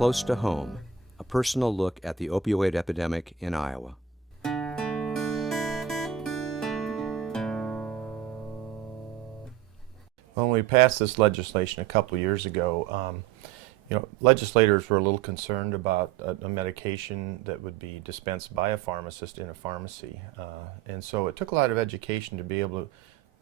Close to Home, a personal look at the opioid epidemic in Iowa. When we passed this legislation a couple of years ago, legislators were a little concerned about a medication that would be dispensed by a pharmacist in a pharmacy. And so it took a lot of education to be able to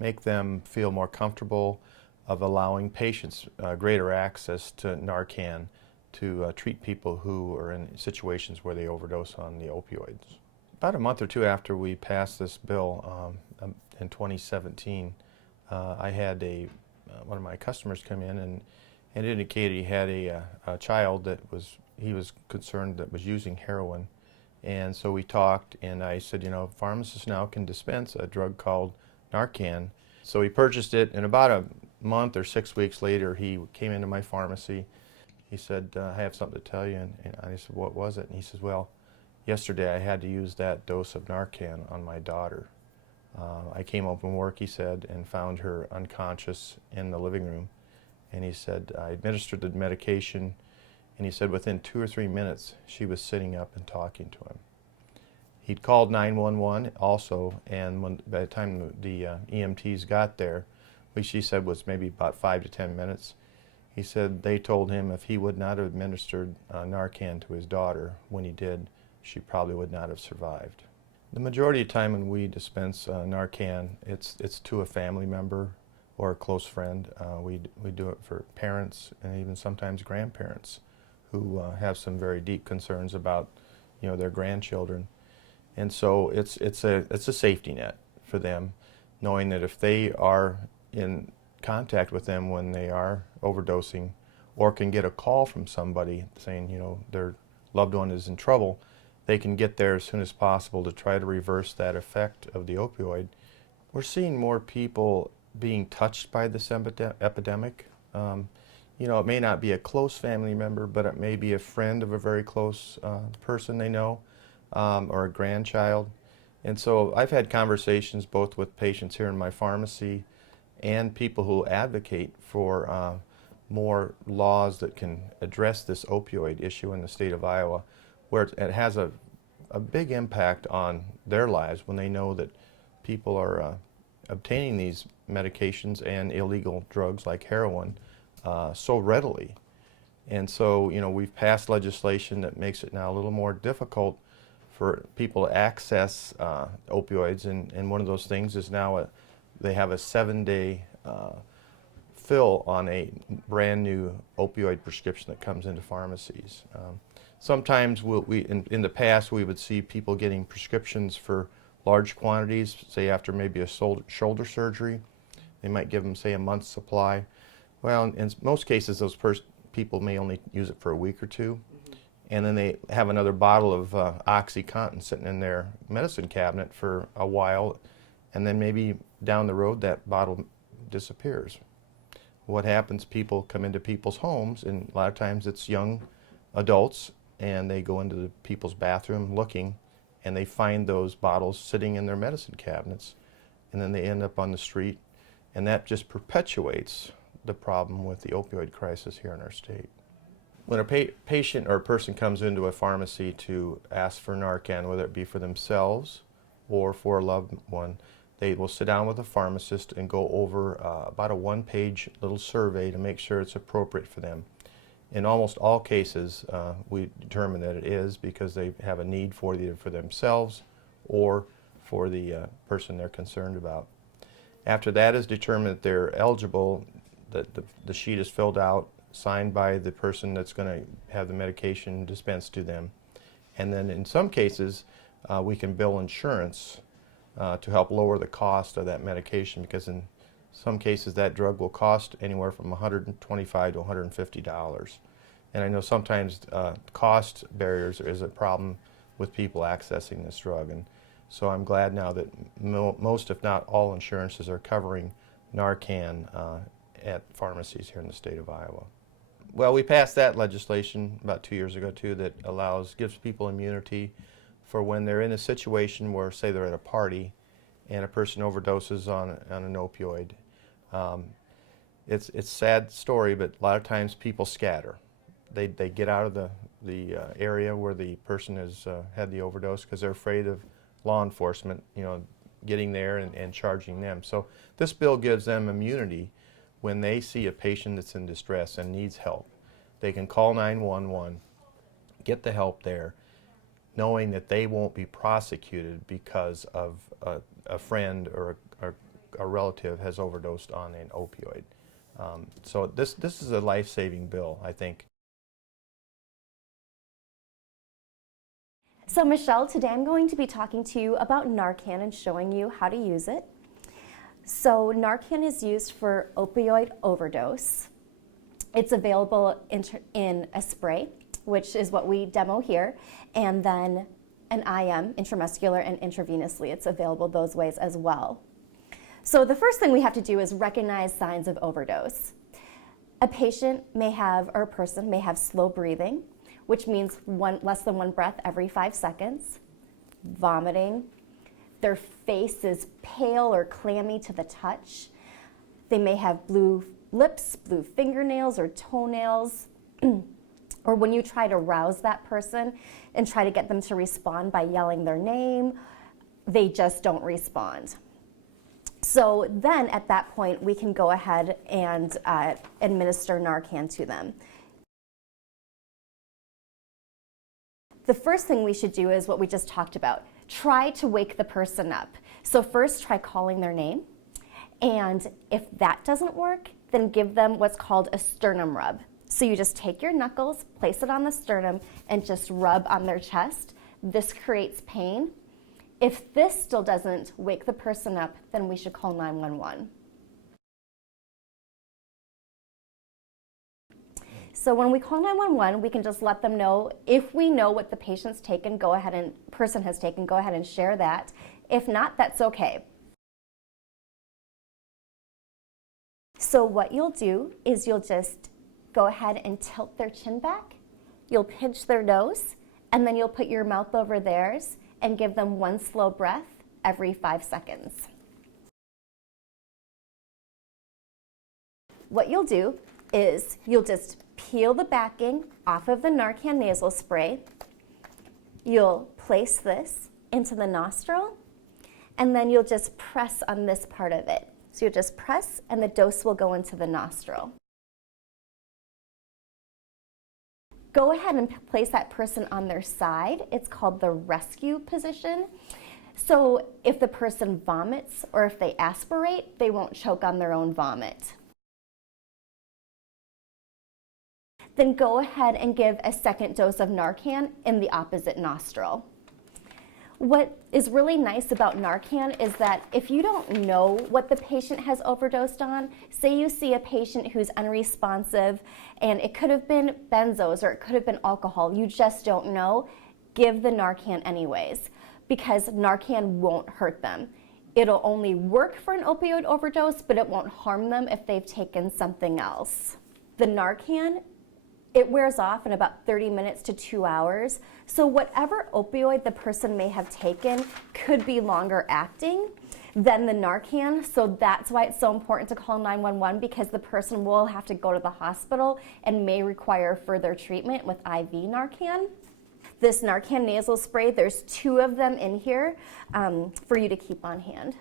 make them feel more comfortable of allowing patients greater access to Narcan to treat people who are in situations where they overdose on the opioids. About a month or two after we passed this bill in 2017, I had one of my customers come in and indicated he had a child that he was concerned that was using heroin. And so we talked, and I said, pharmacists now can dispense a drug called Narcan. So he purchased it, and about a month or 6 weeks later, he came into my pharmacy. He said, I have something to tell you. And I said, what was it? And he says, well, yesterday I had to use that dose of Narcan on my daughter. I came home from work, he said, and found her unconscious in the living room. And he said, I administered the medication, and he said within 2 or 3 minutes, she was sitting up and talking to him. He'd called 911 also, and by the time the EMTs got there, which he said was maybe about 5 to 10 minutes, he said they told him if he would not have administered Narcan to his daughter when he did, she probably would not have survived. The majority of the time when we dispense Narcan, it's to a family member or a close friend. We do it for parents and even sometimes grandparents who have some very deep concerns about their grandchildren. And so it's a safety net for them, knowing that if they are in contact with them when they are overdosing, or can get a call from somebody saying their loved one is in trouble, they can get there as soon as possible to try to reverse that effect of the opioid. We're seeing more people being touched by this epidemic. It may not be a close family member, but it may be a friend of a very close person they know, or a grandchild. And so I've had conversations both with patients here in my pharmacy and people who advocate for more laws that can address this opioid issue in the state of Iowa, where it has a big impact on their lives when they know that people are obtaining these medications and illegal drugs like heroin so readily. And so, we've passed legislation that makes it now a little more difficult for people to access opioids, and one of those things is now they have a 7-day fill on a brand new opioid prescription that comes into pharmacies. Sometimes in the past we would see people getting prescriptions for large quantities, say after maybe a shoulder surgery. They might give them, say, a month's supply. Well, in most cases those people may only use it for a week or two, and then they have another bottle of OxyContin sitting in their medicine cabinet for a while, and then maybe down the road that bottle disappears. What happens, people come into people's homes, and a lot of times it's young adults, and they go into the people's bathroom looking, and they find those bottles sitting in their medicine cabinets, and then they end up on the street, and that just perpetuates the problem with the opioid crisis here in our state. When a patient or a person comes into a pharmacy to ask for Narcan, whether it be for themselves or for a loved one, they will sit down with a pharmacist and go over about a 1-page little survey to make sure it's appropriate for them. In almost all cases, we determine that it is because they have a need for either for themselves or for the person they're concerned about. After that is determined that they're eligible, that the sheet is filled out, signed by the person that's going to have the medication dispensed to them. And then in some cases, we can bill insurance to help lower the cost of that medication, because in some cases that drug will cost anywhere from $125 to $150. And I know sometimes cost barriers is a problem with people accessing this drug. And so I'm glad now that most, if not all, insurances are covering Narcan at pharmacies here in the state of Iowa. Well, we passed that legislation about 2 years ago too, that gives people immunity for when they're in a situation where, say, they're at a party and a person overdoses on an opioid. It's a sad story, but a lot of times people scatter. they get out of the area where the person has had the overdose because they're afraid of law enforcement, getting there and charging them. So this bill gives them immunity when they see a patient that's in distress and needs help. They can call 911, get the help there, knowing that they won't be prosecuted because of a friend or a relative has overdosed on an opioid. So this is a life-saving bill, I think. So Michelle, today I'm going to be talking to you about Narcan and showing you how to use it. So Narcan is used for opioid overdose. It's available in a spray, which is what we demo here, and then an IM, intramuscular and intravenously. It's available those ways as well. So the first thing we have to do is recognize signs of overdose. A patient may have, or a person may have slow breathing, which means less than one breath every 5 seconds, vomiting, their face is pale or clammy to the touch, they may have blue lips, blue fingernails or toenails, or when you try to rouse that person and try to get them to respond by yelling their name, they just don't respond. So then at that point, we can go ahead and administer Narcan to them. The first thing we should do is what we just talked about. Try to wake the person up. So first try calling their name, and if that doesn't work, then give them what's called a sternum rub. So you just take your knuckles, place it on the sternum, and just rub on their chest. This creates pain. If this still doesn't wake the person up, then we should call 911. So when we call 911, we can just let them know. If we know what the patient's taken, person has taken, go ahead and share that. If not, that's okay. So what you'll do is you'll just go ahead and tilt their chin back. You'll pinch their nose, and then you'll put your mouth over theirs and give them one slow breath every 5 seconds. What you'll do is you'll just peel the backing off of the Narcan nasal spray. You'll place this into the nostril, and then you'll just press on this part of it. So you'll just press, and the dose will go into the nostril. Go ahead and place that person on their side. It's called the rescue position. So if the person vomits or if they aspirate, they won't choke on their own vomit. Then go ahead and give a second dose of Narcan in the opposite nostril. What is really nice about Narcan is that if you don't know what the patient has overdosed on, say you see a patient who's unresponsive and it could have been benzos or it could have been alcohol, you just don't know, give the Narcan anyways, because Narcan won't hurt them. It'll only work for an opioid overdose, but it won't harm them if they've taken something else. The Narcan, it wears off in about 30 minutes to 2 hours. So whatever opioid the person may have taken could be longer acting than the Narcan. So that's why it's so important to call 911, because the person will have to go to the hospital and may require further treatment with IV Narcan. This Narcan nasal spray, there's 2 of them in here for you to keep on hand.